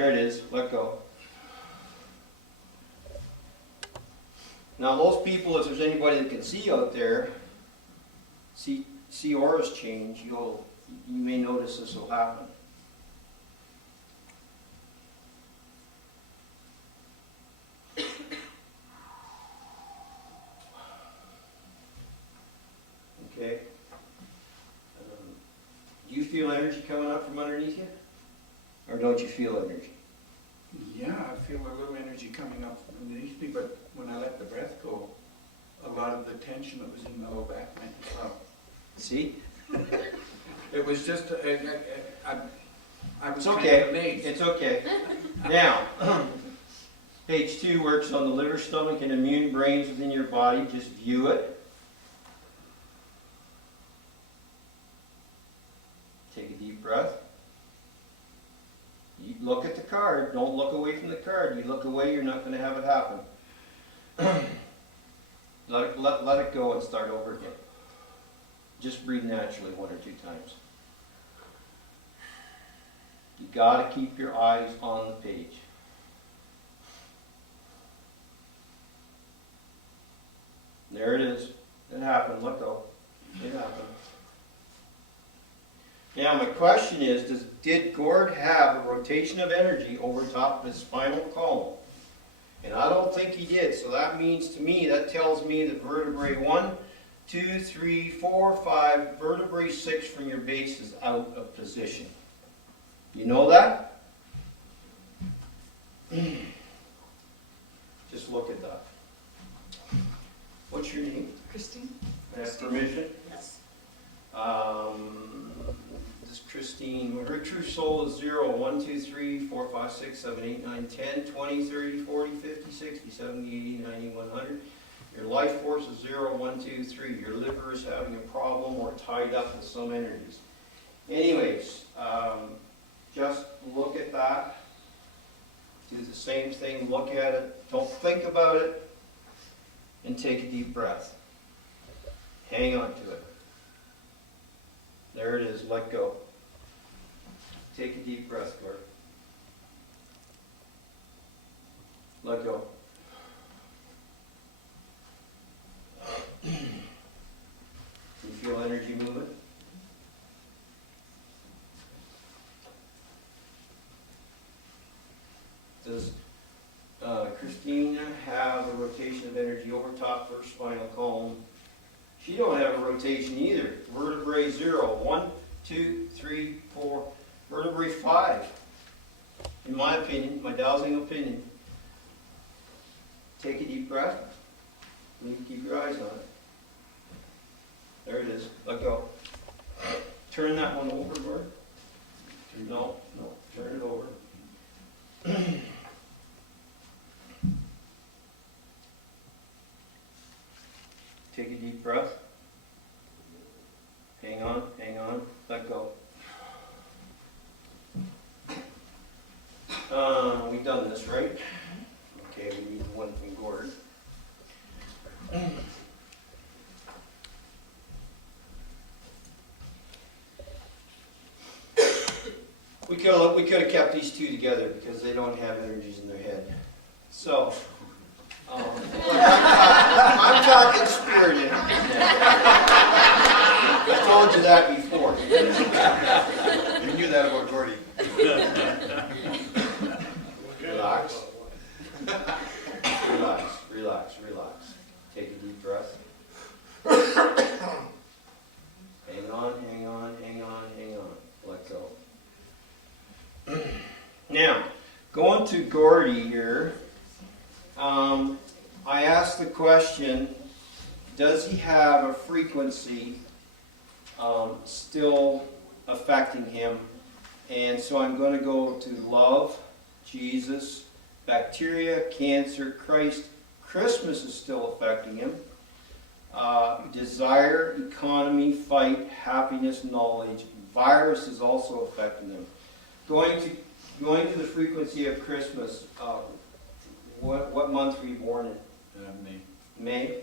There it is. Let go. Now most people, if there's anybody that can see out there, see auras change, you may notice this will happen. Okay. Do you feel energy coming up from underneath you? Or don't you feel energy? Yeah, I feel a little energy coming up from underneath me, but when I let the breath go, a lot of the tension that was in my low back went as well. See? It was just, I was It's kind okay. of amazed. It's okay. Now, page 2 works on the liver, stomach, and immune brains within your body. Just view it. Take a deep breath. You look at the card. Don't look away from the card. You look away, you're not going to have it happen. let it go and start over again. Just breathe naturally 1 or 2 times. You got to keep your eyes on the page. There it is. It happened. Let go. It happened. Now my question is, did Gord have a rotation of energy over top of his spinal column? And I don't think he did. So that means to me, that tells me that vertebrae 1, 2, 3, 4, 5, vertebrae 6 from your base is out of position. You know that? Just look at that. What's your name? Christine? I have permission? Yes. This is Christine. Her true soul is 0, 1, 2, 3, 4, 5, 6, 7, 8, 9, 10, 20, 30, 40, 50, 60, 70, 80, 90, 100. Your life force is 0, 1, 2, 3. Your liver is having a problem or tied up with some energies. Anyways, just look at that. Do the same thing. Look at it. Don't think about it. And take a deep breath. Hang on to it. There it is. Let go. Take a deep breath, Gord. Let go. You feel energy moving? Does Christina have a rotation of energy over top of her spinal column? She don't have a rotation either. Vertebrae 0, 1, 2, 3, 4, vertebrae 5. In my opinion, my dowsing opinion. Take a deep breath. You can keep your eyes on it. There it is. Let go. Turn that one over, Gord. No. Turn it over. Take a deep breath. Hang on. Let go. We've done this, right? Okay, we need one from Gord. We could have kept these two together because they don't have energies in their head. So, I'm talking spirit energy. I told you that before. You knew that about Gordy. Relax. Relax. Take a deep breath. Hang on. Let go. Now, going to Gordy here, I asked the question, does he have a frequency still affecting him? And so I'm going to go to love, Jesus, bacteria, cancer, Christ. Christmas is still affecting him. Desire, economy, fight, happiness, knowledge. Virus is also affecting him. Going to the frequency of Christmas, what month were you born in? May. May.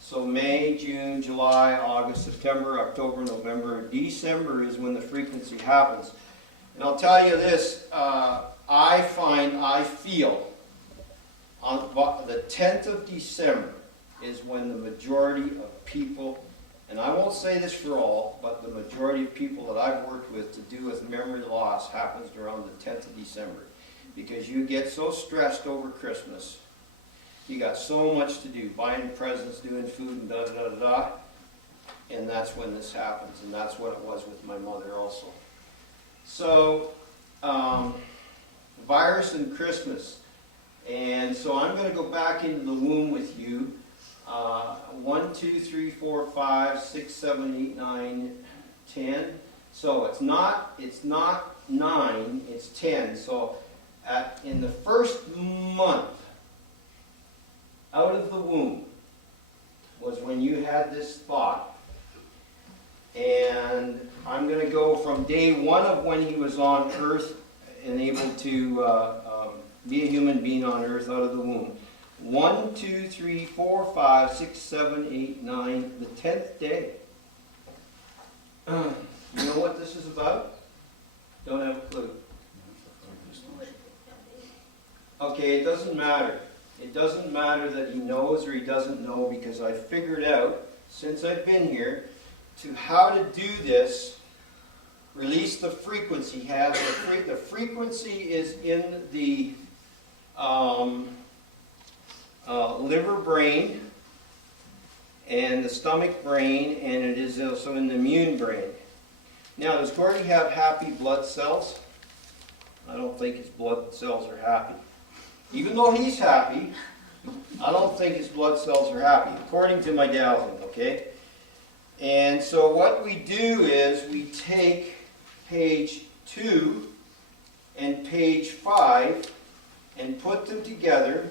So May, June, July, August, September, October, November, December is when the frequency happens. And I'll tell you this, I feel on the 10th of December is when the majority of people, and I won't say this for all, but the majority of people that I've worked with to do with memory loss happens around the 10th of December. Because you get so stressed over Christmas, you got so much to do, buying presents, doing food, and da-da-da-da-da, and that's when this happens, and that's what it was with my mother also. So, virus and Christmas. And so I'm going to go back into the womb with you. 1, 2, 3, 4, 5, 6, 7, 8, 9, 10. So it's not 9, it's 10. So in the first month out of the womb was when you had this thought. And I'm going to go from day 1 of when he was on earth and able to be a human being on earth out of the womb. 1, 2, 3, 4, 5, 6, 7, 8, 9, the 10th day. You know what this is about? Don't have a clue. Okay, it doesn't matter. It doesn't matter that he knows or he doesn't know, because I figured out, since I've been here, to how to do this. Release the frequency. The frequency is in the liver brain and the stomach brain, and it is also in the immune brain. Now, does Gordy have happy blood cells? I don't think his blood cells are happy. Even though he's happy, I don't think his blood cells are happy, according to my dowsing, okay? And so what we do is we take page 2 and page 5 and put them together.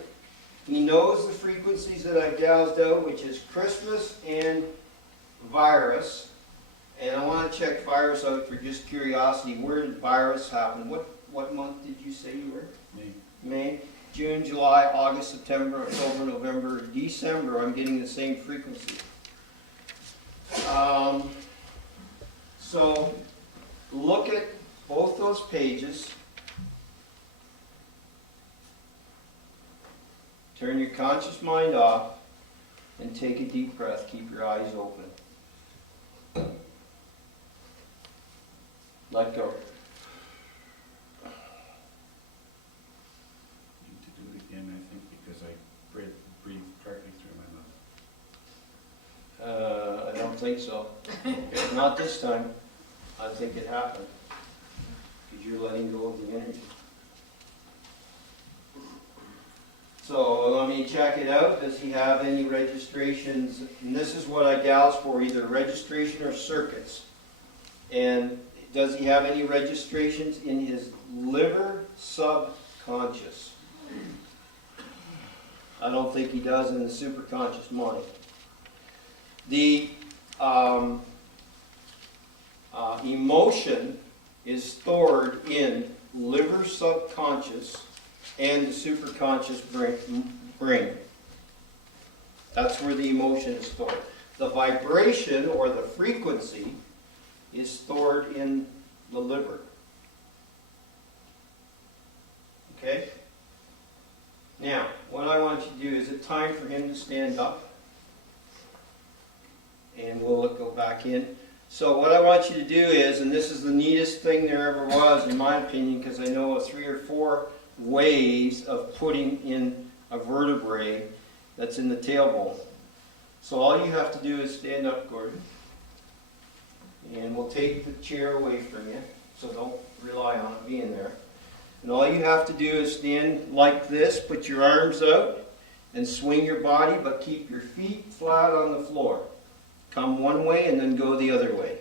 He knows the frequencies that I've dowsed out, which is Christmas and virus. And I want to check virus out for just curiosity. Where did virus happen? What month did you say you were? May. June, July, August, September, October, November, December. I'm getting the same frequency. So look at both those pages. Turn your conscious mind off and take a deep breath. Keep your eyes open. Let go. Need to do it again, I think, because I breathed partly through my mouth. I don't think so. Not this time. I think it happened. Because you're letting go of the energy. So let me check it out. Does he have any registrations? And this is what I douse for, either registration or circuits. And does he have any registrations in his liver subconscious? I don't think he does in the superconscious mind. The emotion is stored in liver subconscious and the superconscious brain. That's where the emotion is stored. The vibration or the frequency is stored in the liver. Okay? Now, what I want you to do, is it time for him to stand up? And we'll go back in. So what I want you to do is, and this is the neatest thing there ever was, in my opinion, because I know of 3 or 4 ways of putting in a vertebrae that's in the tailbone. So all you have to do is stand up, Gordon. And we'll take the chair away from you, so don't rely on it being there. And all you have to do is stand like this, put your arms out, and swing your body, but keep your feet flat on the floor. Come one way and then go the other way.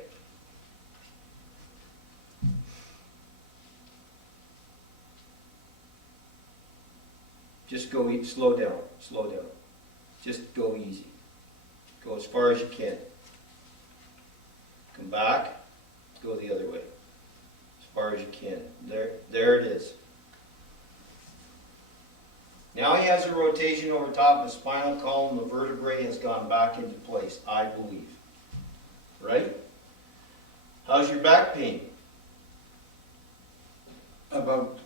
Just go slow down, slow down. Just go easy. Go as far as you can. Come back, go the other way. As far as you can. There it is. Now he has a rotation over top of his spinal column. The vertebrae has gone back into place, I believe. Right? How's your back pain? About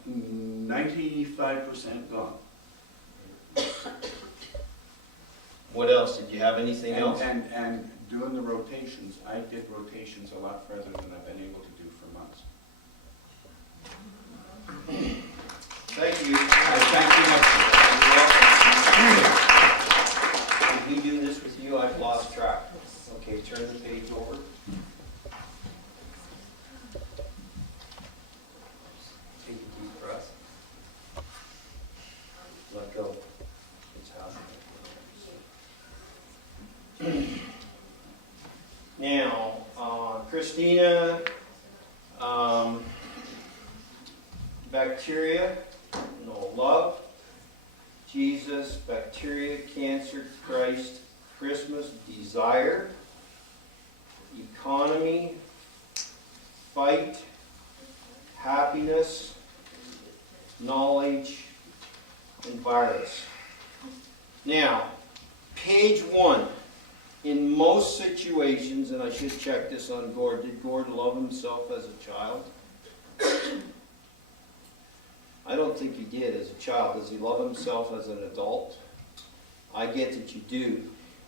95% gone. What else? Did you have anything else? And doing the rotations, I did rotations a lot further than I've been able to do for months. Thank you. Thank you much. Did we do this with you? I've lost track. Okay, turn the page over. Take a deep breath. Let go. It's happening. Now, Christina, bacteria, no love. Jesus, bacteria, cancer, Christ, Christmas, desire, economy, fight, happiness, knowledge, and virus. Now, page 1. In most situations, and I should check this on Gord, did Gord love himself as a child? I don't think he did as a child. Does he love himself as an adult? I get that you do.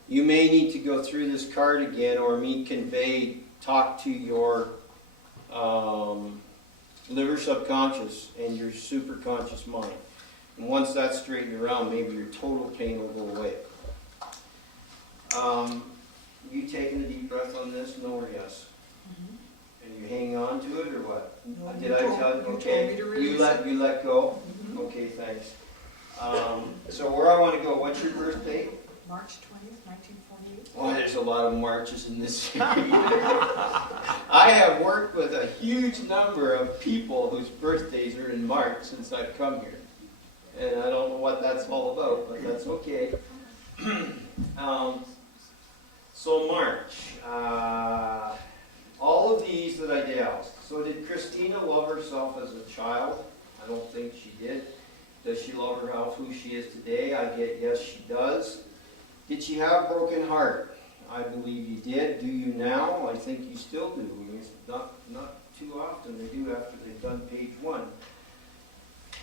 You may need to go through this card again, or talk to your liver subconscious and your superconscious mind. And once that's straightened around, maybe your total pain will go away. You taking a deep breath on this? No or yes? And you hang on to it or what? No, Did I tell you? Okay. You let go? Okay, thanks. So where I want to go, what's your birth date? March 20th, 1948. Oh, there's a lot of Marches in this series. I have worked with a huge number of people whose birthdays are in March since I've come here. And I don't know what that's all about, but that's okay. So March. All of these that I doused. So did Christina love herself as a child? I don't think she did. Does she love herself who she is today? I get yes, she does. Did she have a broken heart? I believe you did. Do you now? I think you still do. It's not too often they do after they've done page 1.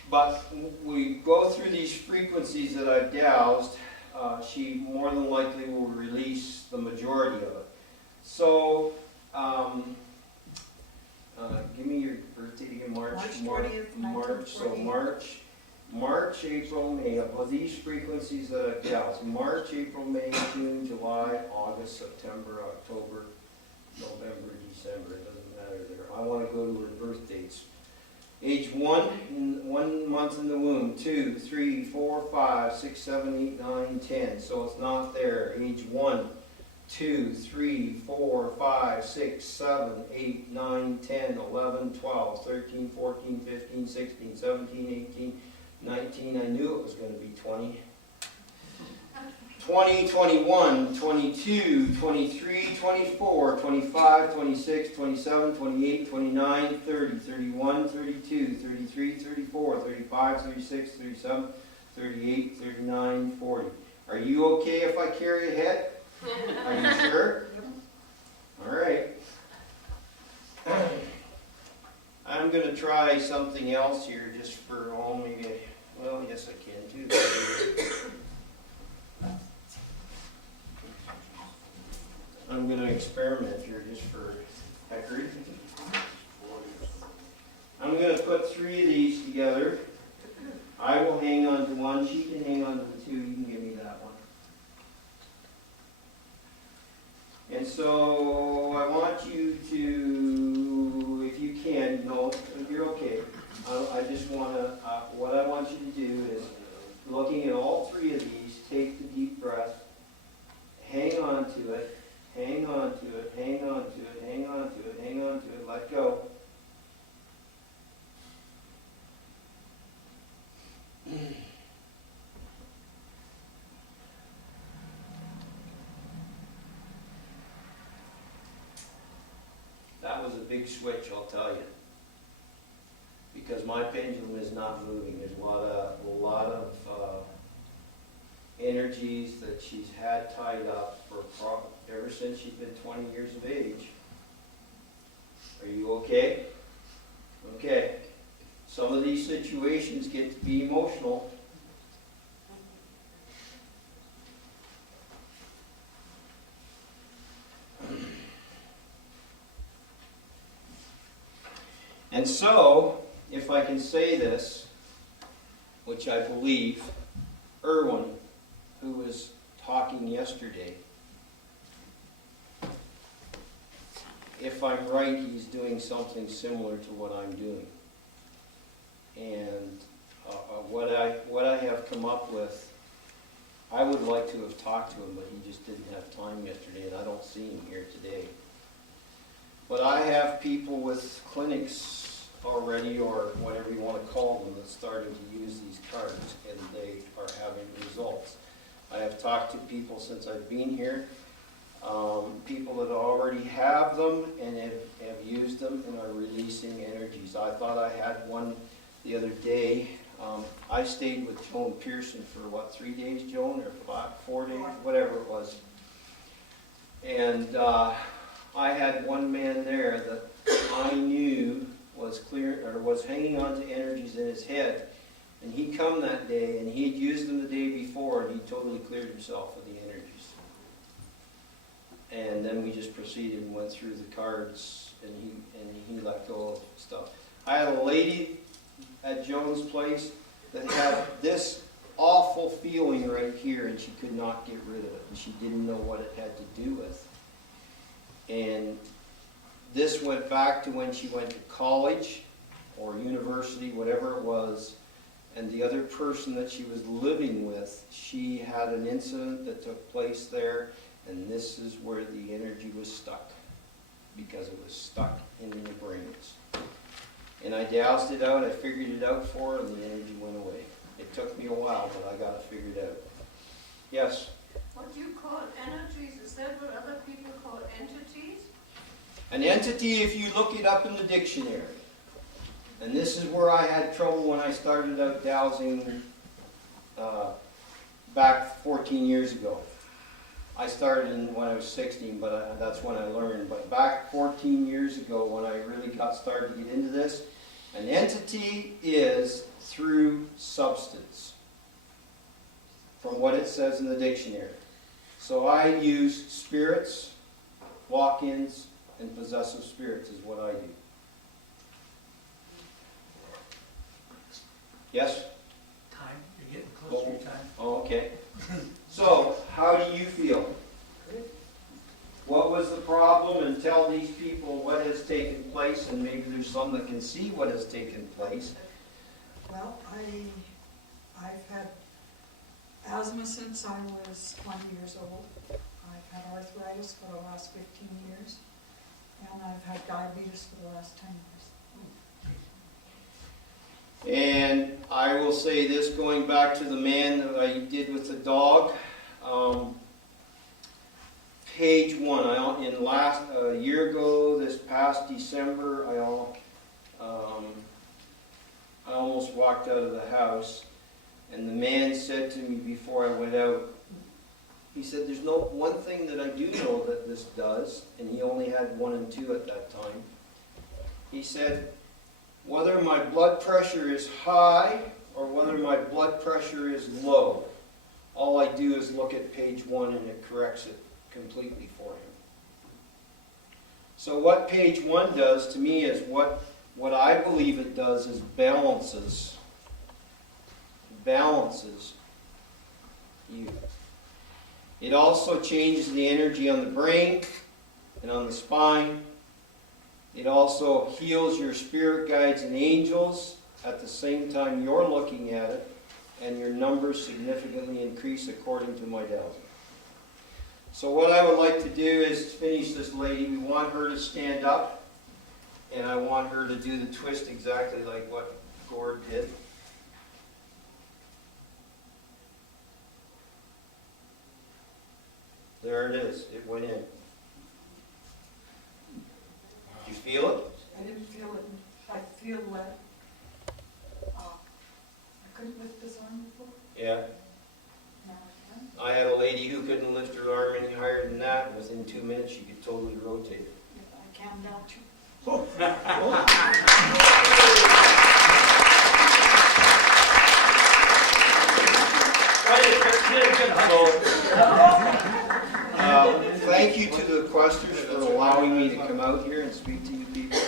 But we go through these frequencies that I've doused. She more than likely will release the majority of it. So, give me your birthday again, March 20th, March, so March, April, May, of these frequencies that I've doused. March, April, May, June, July, August, September, October, November, December, it doesn't matter there. I want to go to her birth dates. Age 1, 1 month in the womb, 2, 3, 4, 5, 6, 7, 8, 9, 10. So it's not there. Age 1, 2, 3, 4, 5, 6, 7, 8, 9, 10, 11, 12, 13, 14, 15, 16, 17, 18, 19. I knew it was going to be 20. 20, 21, 22, 23, 24, 25, 26, 27, 28, 29, 30, 31, 32, 33, 34, 35, 36, 37, 38, 39, 40. Are you okay if I carry ahead? Are you sure? All right. I'm going to try something else here just for, maybe, well, yes I can too. I'm going to experiment here just for heckery. I'm going to put 3 of these together. I will hang on to one. She can hang on to the 2. You can give me that one. And so I want you to, if you can, no, you're okay. I just want to, what I want you to do is, looking at all 3 of these, take the deep breath, hang on to it, hang on to it, hang on to it, hang on to it, hang on to it, let go. That was a big switch, I'll tell you. Because my pendulum is not moving. There's a lot of energies that she's had tied up for ever since she's been 20 years of age. Are you okay? Okay. Some of these situations get to be emotional. And so, if I can say this, which I believe, Irwin, who was talking yesterday, if I'm right, he's doing something similar to what I'm doing. And what I have come up with, I would like to have talked to him, but he just didn't have time yesterday, and I don't see him here today. But I have people with clinics already, or whatever you want to call them, that's starting to use these cards, and they are having results. I have talked to people since I've been here, people that already have them and have used them and are releasing energies. I thought I had one the other day. I stayed with Joan Pearson for 3 days, Joan, or 4 days, whatever it was. And I had one man there that I knew was was hanging on to energies in his head. And he come that day, and he'd used them the day before, and he totally cleared himself of the energies. And then we just proceeded and went through the cards, and he let go of stuff. I had a lady at Joan's place that had this awful feeling right here, and she could not get rid of it, and she didn't know what it had to do with. And this went back to when she went to college or university, whatever it was, and the other person that she was living with, she had an incident that took place there, and this is where the energy was stuck, because it was stuck in the brains. And I doused it out, I figured it out for her, and the energy went away. It took me a while, but I got it figured out. Yes? What do you call energies? Is that what other people call entities? An entity, if you look it up in the dictionary. And this is where I had trouble when I started out dowsing back 14 years ago. I started when I was 16, but that's when I learned. But back 14 years ago, when I really got started to get into this, an entity is through substance, from what it says in the dictionary. So I use spirits, walk-ins, and possessive spirits is what I do. Yes? Time, you're getting close to your time. Oh, okay. So, how do you feel? What was the problem? And tell these people what has taken place, and maybe there's some that can see what has taken place. Well, I've had asthma since I was 20 years old. I've had arthritis for the last 15 years. And I've had diabetes for the last 10 years. And I will say this, going back to the man that I did with the dog. Page 1, a year ago, this past December, I almost walked out of the house, and the man said to me before I went out, he said, there's no one thing that I do know that this does, and he only had 1 and 2 at that time. He said, whether my blood pressure is high or whether my blood pressure is low, all I do is look at page 1 and it corrects it completely for him. So what page 1 does to me is what I believe it does is balances you. It also changes the energy on the brain and on the spine. It also heals your spirit guides and angels at the same time you're looking at it, and your numbers significantly increase according to my dowsing. So what I would like to do is to finish this lady. We want her to stand up, and I want her to do the twist exactly like what Gord did. There it is. It went in. Did you feel it? I didn't feel it. I feel that I couldn't lift this arm before. Yeah. Now I can. I had a lady who couldn't lift her arm any higher than that, and within 2 minutes she could totally rotate it. If I can now too. Oh. Thank you to the Questors for allowing me to come out here and speak to you people.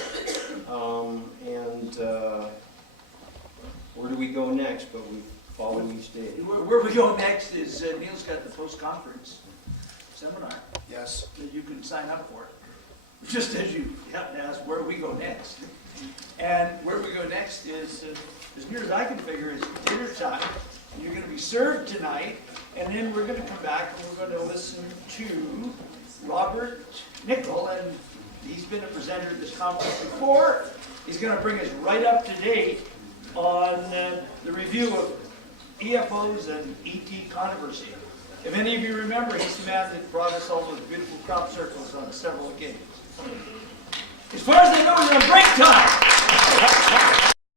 Where do we go next? But we follow each day. Where we go next is Neil's got the post-conference seminar Yes. that you can sign up for. Just as you happen to ask, where do we go next? And where we go next is, as near as I can figure, is dinner time. You're going to be served tonight, and then we're going to come back and we're going to listen to Robert Nickel, and he's been a presenter at this conference before. He's going to bring us right up to date on the review of EFOs and ET controversy. If any of you remember, he's the man that brought us all those beautiful crop circles on several occasions. As far as I know, you're on break time.